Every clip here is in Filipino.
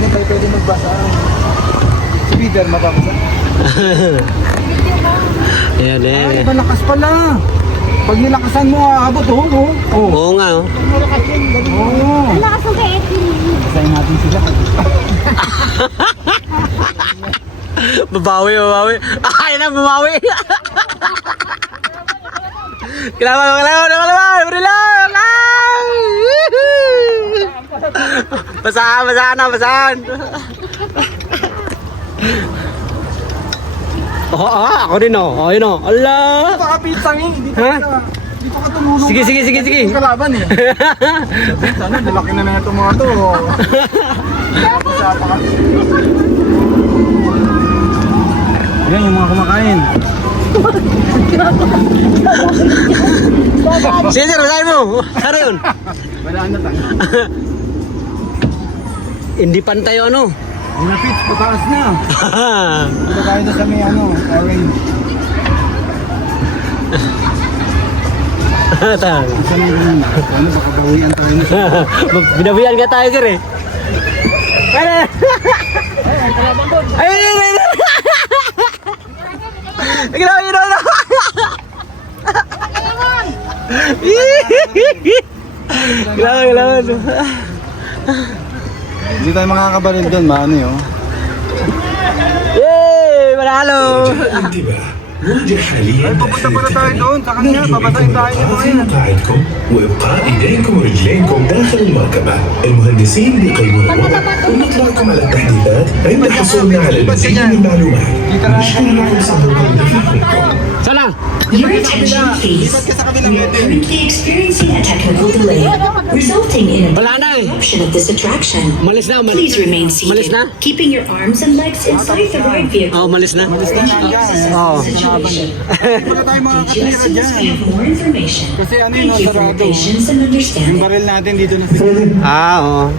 na tayo pwede magbasa. Si Peter, mapapasa. Ayan, ayan. Ay, malakas pala. Pag nilakasan mo, aabot, oh. Oo nga, oh. Oo. Ang lakas ng kay Ethel. Basahin natin sila. Babawi, babawi. Ay na, babawi. Kailangan, brillang. Basahan na. Ako din, oh. Ayun, oh. Allah. Baka pizza eh. Ha? Dito ka tumulong. Sige. Yung kalaban eh. Sana, dalaki na itong mga to. Masapa ka. Ayan yung mga kumakain. Sige, sir, basahin mo. Ano yun? Wala na tayo. Hindi pantay, ano? Yung pitch, pataas na. Dito tayo na sa may orange. Isa na yun. Ano, baka bawian tayo na siya. Binabihan ka tayo, sir, eh. Ay! Ginawa. Kailangan. Hindi tayo makakabaril doon, maano yun. Yay! Manalo! مواجهة حاليا tayo doon, sa kanya, papatayin tayo nito في مقاعدكم وإبقاء إيديكم ورجلينكم داخل المركبة. المهندسين بيقيمون الوضع ونطلعكم على التحديثات عند حصولنا على المزيد من المعلومات. نشكر لكم صبركم وتفهمكم. Sana! Your attention, please. We are currently experiencing a technical delay, resulting in Wala na, eh. interruption of this attraction. Umalis na. Please remain Umalis seated, na? keeping your arms and legs inside the ride vehicle. Umalis na. Oh. Situation. Wala tayong mga Just katira as we dyan. have more information. Kasi ano Thank yun, you for your sarado. patience and Yung understanding. baril natin dito na sila. Oo.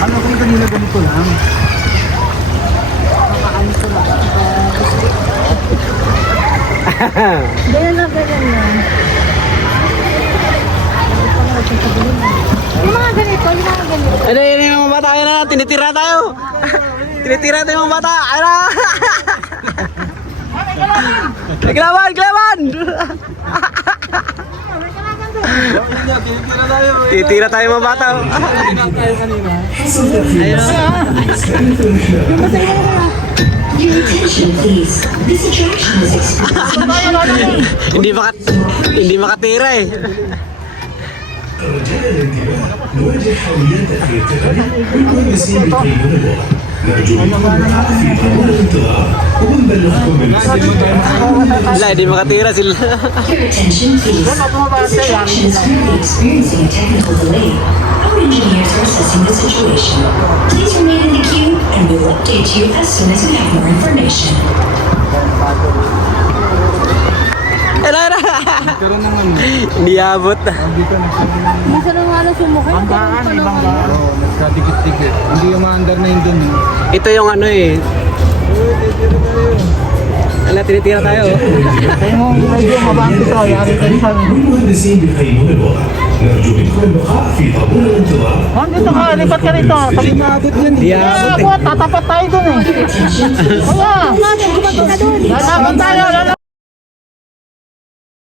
Ano kung kanina ganito lang? Ganyan na. Yung mga ganito. Ano yun yung mga bata? Ayun na, tinitira tayo. Tinitira tayo yung mga bata. Ayun na. Kelaban! Titira tayo mga bata. Your attention, please. This attraction is experiencing Hindi makatira, eh. رجاء الانتباه نواجه حاليا تأخير تقني والمهندسين بيقيمون الوضع. نرجو منكم البقاء في طابور الانتظار ونبلغكم بالمزيد. Wala, hindi makatira sila. Your attention, please. This attraction is currently experiencing a technical delay. Our engineers are assessing the situation. Please remain in the queue, and we will update you as soon as we have more information. Pero naman, Hindi abot. dito na siya. Masarang nga na sumukay. Banggaan, may banggaan. Oo, nagkadikit-dikit. Hindi yung maandar na yun dun. Ito yung ano, eh. Ala, tinitira tayo. Kaya mo, medyo mabang ito. Yari tayo sa amin. والمهندسين بيقيمون الوضع. نرجو منكم البقاء في طابور الانتظار. Dito ka, lipat ka rito. Pag maabot yan. Hindi abot, eh. Tatapat tayo dun eh. Your attention, please. Kumain ka doon. Lalaban tayo, lalaban.